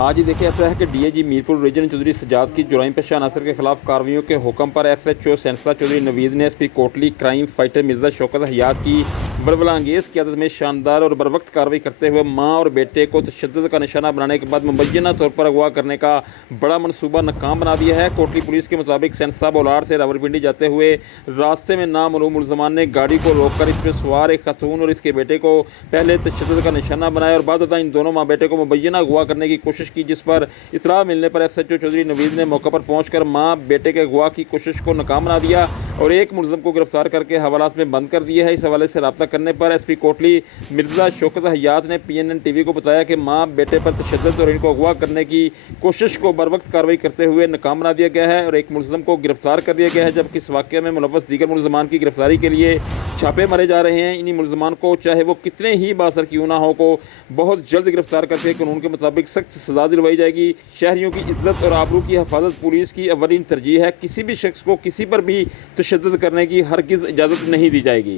आज ही देखिए ऐसा है कि डीआईजी मीरपुर रीजन चौधरी सजाद की जुराइम पेशा अनासर के खिलाफ कार्रवाइयों के हुक्म पर एसएचओ सेंसला चौधरी नवीद ने SP Kotli crime fighter Mirza Shaukat हयाज की बड़बलांगेज क़यादत में शानदार और बरवक्त कार्रवाई करते हुए मां और बेटे को तशद्दुद का निशाना बनाने के बाद मुबैना तौर पर अगवा करने का बड़ा मनसूबा नाकाम बना दिया है। कोटली पुलिस के मुताबिक सेंसा बोलार से रावलपिंडी जाते हुए रास्ते में नामालूम मुलजमान ने गाड़ी को रोककर इसमें सवार एक खातून और इसके बेटे को पहले तशद्दुद का निशाना बनाया और बाद इन दोनों माँ बेटे को मुबैना अगवा करने की कोशिश की, जिस पर इतला मिलने पर एसएचओ चौधरी नवीद ने मौके पर पहुंचकर मां बेटे के अगवा की कोशिश को नाकाम बना दिया और एक मुलजम को गिरफ्तार करके हवालात में बंद कर दिया है। इस हवाले से रब्ता करने पर एसपी कोटली मिर्जा शौकत हयाज ने पीएनएन टीवी को बताया कि मां बेटे पर तशद्दुद और इनको अगवा करने की कोशिश को बरवक्त कार्रवाई करते हुए नाकाम बना दिया गया है और एक मुलजम को गिरफ्तार कर दिया गया है, जबकि इस वाक़े में मुलव्वस दीगर मुलजमान की गिरफ्तारी के लिए छापे मारे जा रहे हैं। इन्हीं मुलजमान को चाहे वो कितने ही बासर क्यों ना हो को बहुत जल्द गिरफ्तार करके कानून के मुताबिक सख्त सजा दिलवाई जाएगी। शहरियों की इज्जत और आबरू की हिफाजत पुलिस की अवलीन तरजीह है। किसी भी शख्स को किसी पर भी तशद्दुद करने की हरगिज़ इजाज़त नहीं दी जाएगी।